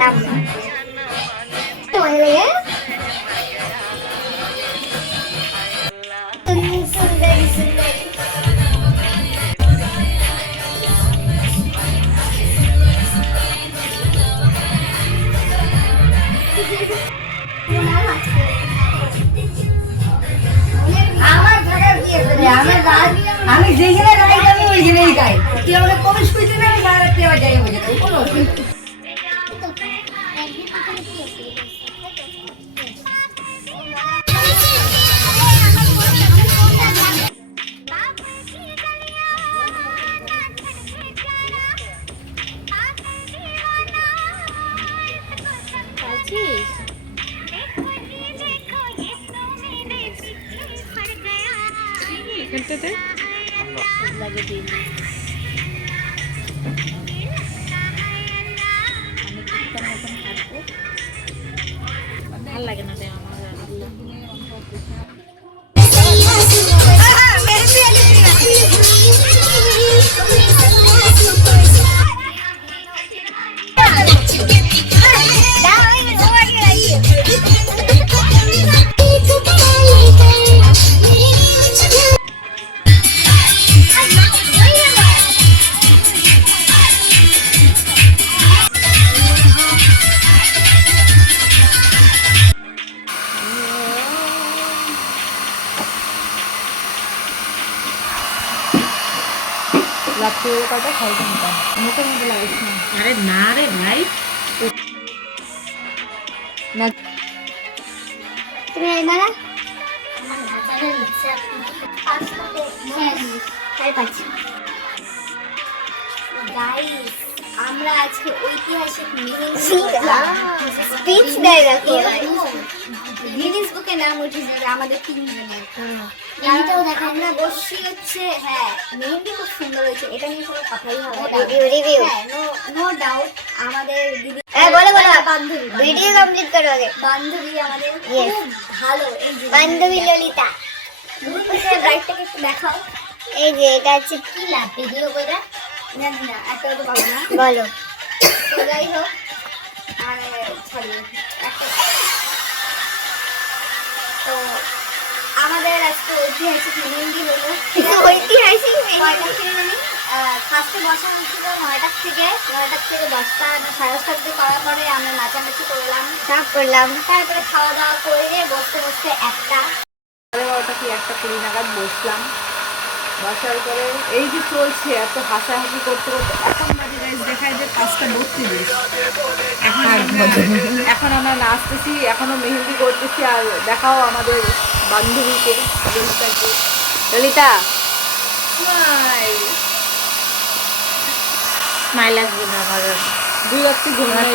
পারতাম না। সুন্দরী সুন্দরী আমি যেখানে গাই আমি ওইখানেই গাই। তুই আমাকে কবে শুইতে না আমি সারা রাত্রি আবার যাই বলে কোনো অসুবিধা নেই। এখানটাতে লাগে দিন ভালো লাগে না রে আমার। রাত্রে কটা খাইতে নিতাম মুখের মধ্যে লাগিস না। আরে না রে ভাই, না তুমি মারা গাইস আমরা আজকে ঐতিহাসিক স্পিচ দেয় রাখো গিনিস বুকে নাম উঠেছে আমাদের তিনজনের। আমরা বসছি হচ্ছে হ্যাঁ মেহেন্দি খুব সুন্দর হয়েছে, এটা নিয়ে কোনো কথাই হবে না। রিভিউ নো ডাউট আমাদের দিদি বলো বলো বান্ধবী ভিডিও কমপ্লিট করো আগে। বান্ধবী আমাদের খুব ভালো, এই যে বান্ধবী ললিতা ব্রাইটটাকে একটু দেখাও। এই যে এটা হচ্ছে কি লাভ ভিডিও করে জানি না একটা তো পাবো না বলো তো যাই হোক আর সরি একটা তো আমাদের আজকে ঐতিহাসিক মেহেন্দি হলো। ঐতিহাসিক মেহেন্দি ফার্স্টে বসা হচ্ছিল 9টার থেকে 10টা না 10:30 অব্দি করার পরে আমরা নাচানাচি করলাম সব করলাম, তারপরে খাওয়া দাওয়া করে বসতে বসতে 1টা 12টা কি 1:20 নাগাদ বসলাম। বসার পরে এই যে চলছে এত হাসাহাসি করতে করতে এখন বাজে গাইস দেখায় যে 5:32। এখন আমরা নাচতেছি, এখনো মেহেন্দি করতেছি। আর দেখাও আমাদের বান্ধবীকে ললিতাকে। ললিতা স্মাইল আসবে না আমার। 2 রাত্রি ঘুমাই